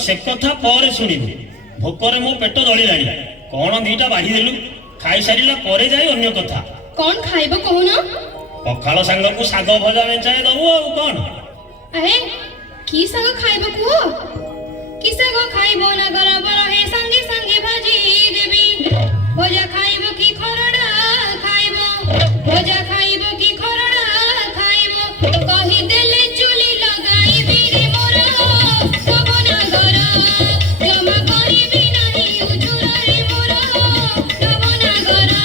से कथा पर शुणिबु भोकर मो पेट दलिलाणी कौन दीटा बाढ़ी देलु खाई सारिला परे जाई अन्य कथा कौन खाइबो कहूना पखाल सांग को साग भजा मेचाए दबु आ कौन अहे की साग खाइबो कुओ की साग खाइबो ना गरबर हे संगे संगे भाजी देबी भजा खाइबो की खरडा खाइबो भजा खाइबो की खरडा खाइबो कहि देले चुली लगाई बिरे मोरा कबना गरा जमा करिबी नाही उजुरा रे मोरा कबना गरा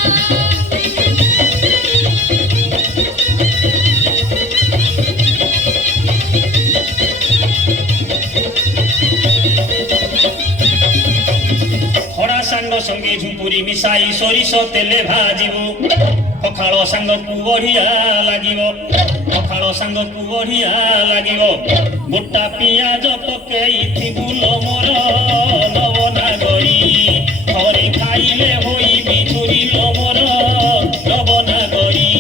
खड़ा सांग संगे झुपुरी मिसाई सोरिष तेले भाजिबु पखाल सांग को बढ़िया लागिबो पखाल सांग को बढ़िया लागिबो गोटा पियाज पकेई थिबुलो मोर नवनागरी थरे खाइले होई बिछुरिलो मोर नवनागरी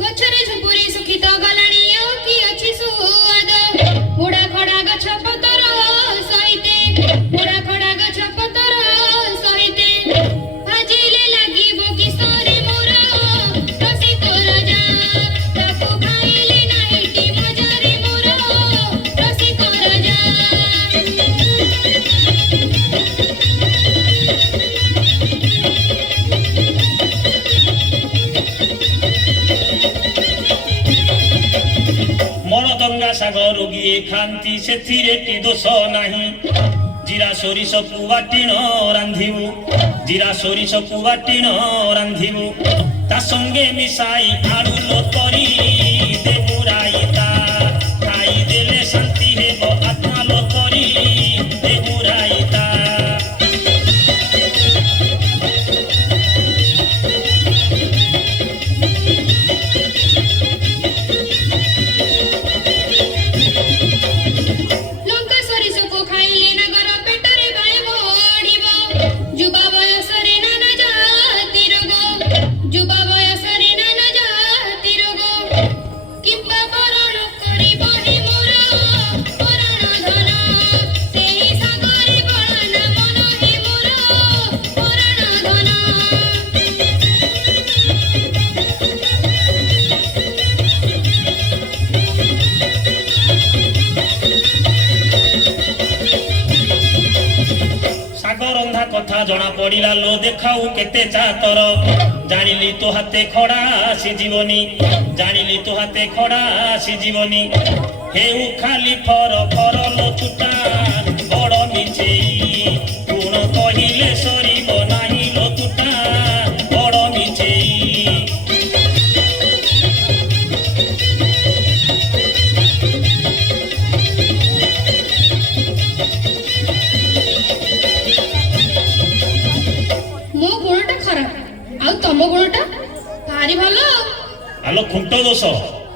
गछरे झुपुरी सुखित गलाणीय की अछि सुआद बुढ़ा खड़ा गछ पतर सहिते बुढ़ा खड़ा गछ पतर सहिते भाजिले लागिबो किशोरी मोरा रसी तोरा जा ताको खाइले नाहिटी मजारे मोरा रसी तोरा जा मरदंगा साग रोगी खाती से दोष नाही जीरा सोरिष को बाटिण रांधिबु জিরা সরিষকু বাটিণ রাঁধিবু তা সঙ্গে মিশাই আলু লতরি দেবু রাইতা খাই দেলে শান্তি হেব আত্মা লতরি দেবু রাইতা ଲଙ୍କା ସୋରିଷକୁ ଖାଇଲେ ନାଗର ପେଟରେ ବାୟ ବଢ଼ିବ ଯୁବା ବୟସରେ ନାନା ଜାତି ରୋଗ ଯୁବା ବୟସରେ ନାନା ଜାତି ରୋଗ କିମ୍ବା ବରଣ କରିବ ହି ମୋର ପରଣ ଧନ ସେହି ସାଗରେ ବଳନା ମନ ହି ମୋର ପରଣ ଧନ ଶାଗ ରନ୍ଧା କଥା ଜଣା ପଡ଼ିଲା ଲୋ ଦେଖାଉ କେତେ ଚାତର ଜାଣିଲି ତୋ ହାତେ ଖଡ଼ା ସିଝିବନି ଜାଣିଲି ତୋ ହାତେ ଖଡ଼ା ସିଝିବନି ହେଉ ଖାଲି ଫର ଫର ଲୋ ତୁଟା ବଡ଼ ମିଛେଇ ଗୁଣ କହିଲେ ସରିବ ନାହିଁ ଲୋ ତୁଟା ବଡ଼ ମିଛେଇ ମୋ ଗୁଣଟା ଖରାପ ଆଉ ତମ ଗୁଣଟା ଭାରି ଭଲ ଆଉ। ଆଲୋ ଖୁଣ୍ଟ ଦୋଷ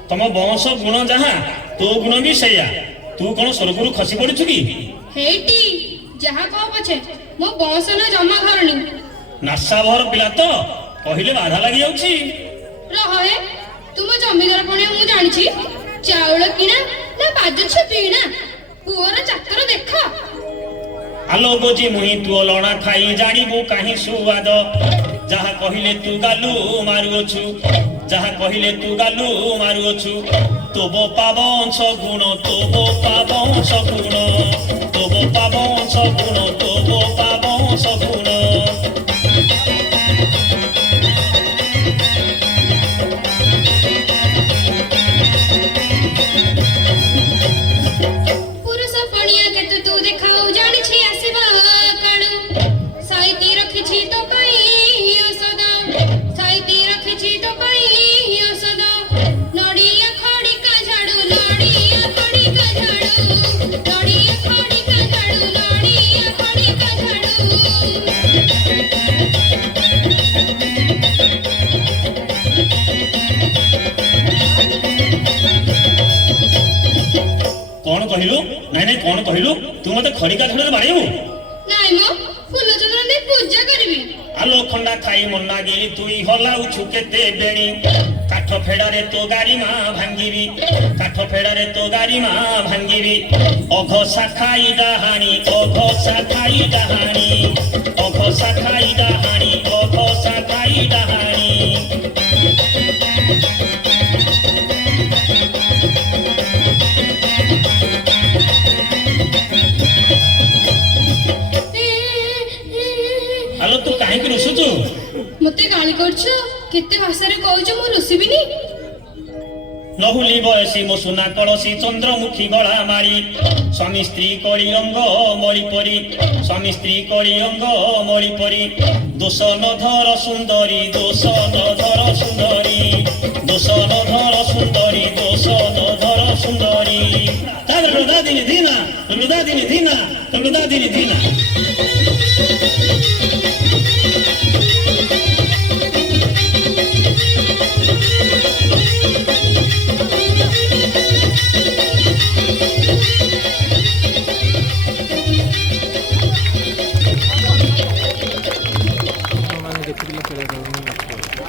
ତମ ବଂଶ ଗୁଣ ଯାହା ତୋ ଗୁଣ ବି ସେଇଆ ତୁ କଣ ସ୍ୱର୍ଗରୁ ଖସି ପଡ଼ିଛୁ କି ହେଇଟି ଯାହା କହ ପଛେ ମୋ ବଂଶ ନା ଜମା ଘରଣୀ ନାସାଭର ପିଲା ତ କହିଲେ ବାଧା ଲାଗି ଯାଉଛି ରହେ ତୁମ ଜମିଦାର ପଣିଆ ମୁଁ ଜାଣିଛି ଚାଉଳ କିଣା ନା ବାଜୁଛ ପିଣା ପୁଅର ଚାତର ଦେଖ ଆଲୋ ଗୋଜି ମୁହିଁ ତୁ ଅଲଣା ଖାଇ ଜାଣିବୁ କାହିଁ ସୁବାଦ ଯାହା କହିଲେ ତୁ ଗାଲୁ ମାରୁଅଛୁ ଯାହା କହିଲେ ତୁ ଗାଲୁ ମାରୁଅଛୁ ତୋ ବୋପା ବଂଶ ଗୁଣ ତୋ ବୋପା ବଂଶ ଗୁଣ ତୋ ବୋପା ବଂଶ ଗୁଣ ତୋ ବୋପା ବଂଶ ଗୁଣ ପୁରୁଷ ପଣିଆ କେତେ ତୁ ଦେଖାଉ ଜାଣିଛି ଆସିବା କାଳୁ ସାଇତି ରଖିଛି ତୋ ପାଇଁ ଔଷଧ ସାଇତି ରଖିଛି ତୋ ପାଇଁ ଔଷଧ ନଡ଼ିଆ ଖଡ଼ିକା ଝାଡୁ ନଡ଼ିଆ ଖଡ଼ିକା ଝାଡୁ ନଡ଼ିଆ ଖଡ଼ିକା ଝାଡୁ ନଡ଼ିଆ ଖଡ଼ିକା ଝାଡୁ କଣ କହିଲୁ ନାଇଁ ନାଇଁ କଣ କହିଲୁ ତୁ ମତେ ଖରିକା ଝଡ଼ରେ ବାଡ଼େଇବୁ ନାଇଁ ମ ଫୁଲ ଚନ୍ଦ୍ର ଦେଇ ପୂଜା କରିବି ଆଲୋ ଖଣ୍ଡା ଖାଇ ମନା ଗିରି ତୁଇ ହଲାଉଛୁ କେତେ ବେଣୀ କାଠ ଫେଡ଼ାରେ ତୋ ଗାଡ଼ି ମା ଭାଙ୍ଗିବି କାଠ ଫେଡ଼ାରେ ତୋ ଗାଡ଼ି ମା ଭାଙ୍ଗିବି ଅଘସା ଖାଇ ଡାହାଣି ଅଘସା ଖାଇ ଡାହାଣି ଅଘସା ଖାଇ ଡାହାଣି ଅଘସା ଖାଇ ଡାହାଣି ଆଲୋ ତୁ କାହିଁକି ରୁଷୁଛୁ ମତେ ଗାଳି କରୁଛ କେତେ ଭାଷାରେ କହୁଛ ମୁଁ ରୁଷିବିନି ନହୁଲି ବୟସୀ ମୋ ସୁନା କଳସୀ ଚନ୍ଦ୍ରମୁଖୀ ଗଳା ମାରି ସ୍ୱାମୀ ସ୍ତ୍ରୀ କଳି ରଙ୍ଗ ମଳି ପରି ସ୍ୱାମୀ ସ୍ତ୍ରୀ କଳି ରଙ୍ଗ ମଳି ପରି ଦୋଷ ନଧର ସୁନ୍ଦରୀ ଦୋଷ ନଧର ସୁନ୍ଦରୀ ଦୋଷ ନଧର ସୁନ୍ଦରୀ ଦୋଷ ନଧର ସୁନ୍ଦରୀ ତାପରେ ଲୁଦା ଦିନି ଧିନା ଲୁଦା ଦିନି ଧିନା ଲୁଦା ଦିନି ଧିନା